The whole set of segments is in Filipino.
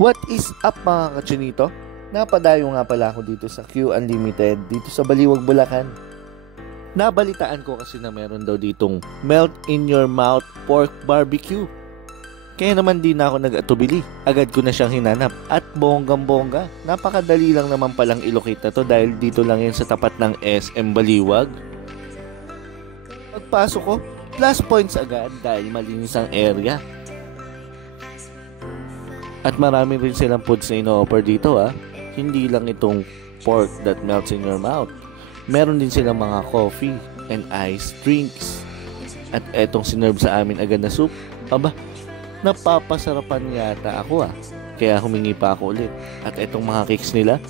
What is up mga kachinito? Napadayo nga pala ako dito sa Q Unlimited dito sa Baliwag, Bulacan. Nabalitaan ko kasi na meron daw ditong melt in your mouth pork barbecue. Kaya naman di na ako nag-atubili. Agad ko na siyang hinanap at bonggang-bongga. Napakadali lang naman palang ilocate na to dahil dito lang yan sa tapat ng SM Baliwag. Pagpasok ko, plus points agad dahil malinis ang area. At marami rin silang foods na ino-offer dito Hindi lang itong pork that melts in your mouth. Meron din silang mga coffee and ice drinks. At etong sinerve sa amin agad na soup. Aba, napapasarapan yata ako Kaya humingi pa ako ulit. At etong mga cakes nila,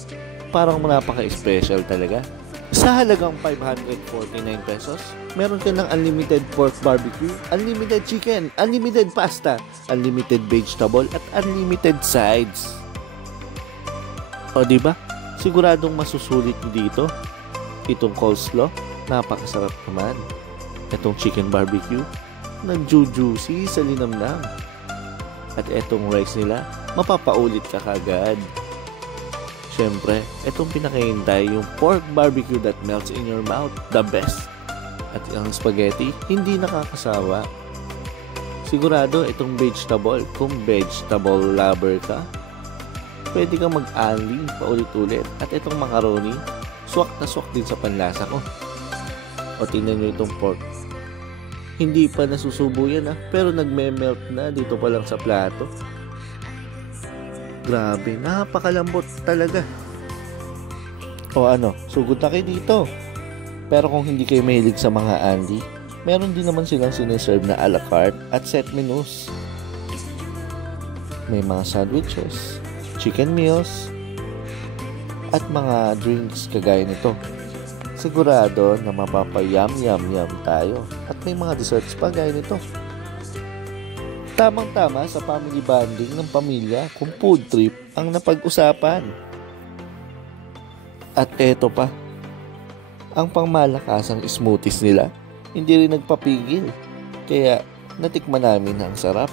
parang napaka-special talaga. Sa halagang 549 pesos, meron ka ng unlimited pork barbecue, unlimited chicken, unlimited pasta, unlimited vegetable, at unlimited sides. O diba? Siguradong masusulit dito. Itong coleslaw, napakasarap naman. Itong chicken barbecue, nag-juicy sa linamnam. At itong rice nila, mapapaulit ka kagad. Siyempre, itong pinakahintay, yung pork barbecue that melts in your mouth, the best. At ang spaghetti, hindi nakakasawa. Sigurado, itong vegetable, kung vegetable lover ka, pwede kang mag-unli paulit-ulit. At itong macaroni, swak na swak din sa panlasa ko. O tingnan nyo itong pork. Hindi pa nasusubo yan pero nagme-melt na dito pa lang sa plato. Grabe, napakalambot talaga. O sugod na kayo dito. Pero kung hindi kayo mahilig sa mga Andy, meron din naman silang siniserve na a la carte at set menus. May mga sandwiches, chicken meals, at mga drinks kagaya nito. Sigurado na mapapayam tayo. At may mga desserts pa gaya nito. Tamang-tama sa family bonding ng pamilya kung food trip ang napag-usapan. At eto pa, ang pangmalakasang smoothies nila, hindi rin nagpapigil. Kaya natikman namin ang sarap.